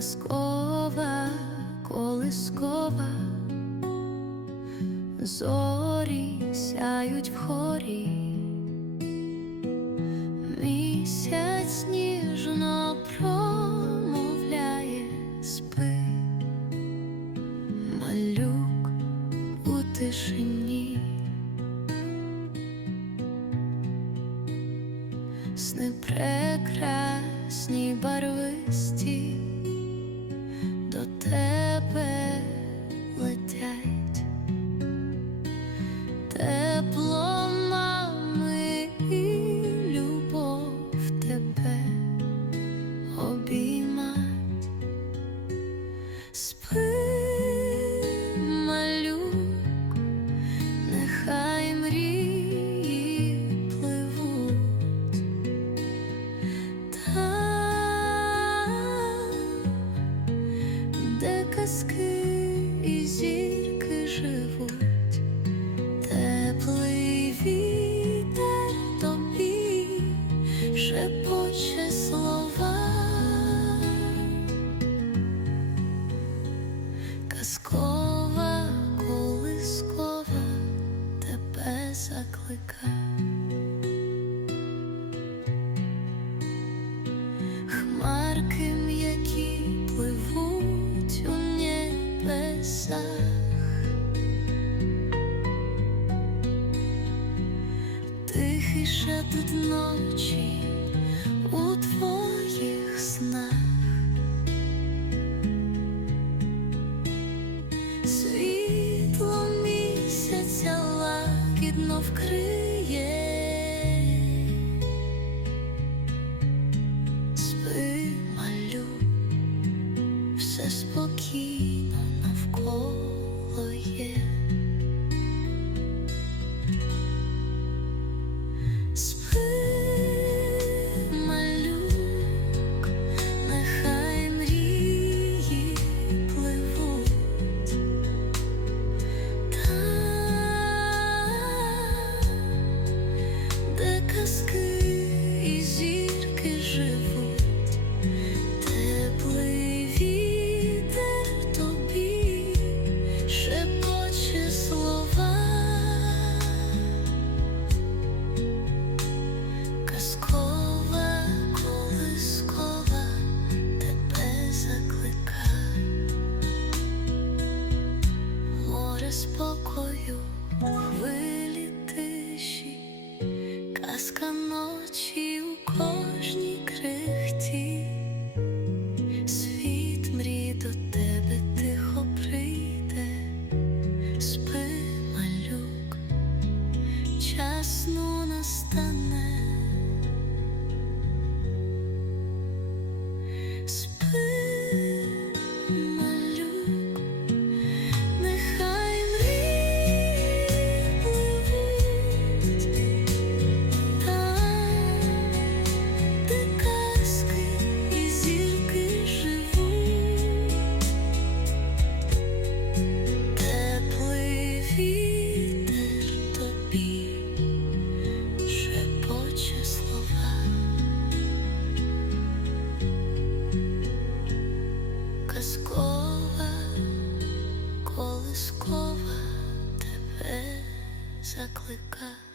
казкова, колискова, зорі сяють хорі, місяць ніжно промовляє спи, малюк у тишині. Сни прекрасні барвисті separate. Де казки і зірки живуть, теплий вітер тобі шепоче слова, казкова, колискова тебе заклика. Небесах, тихий шепот ночі у твоїх снах, світло місяця лагідно вкрив. полоє. спокою. колискова тебе закликає.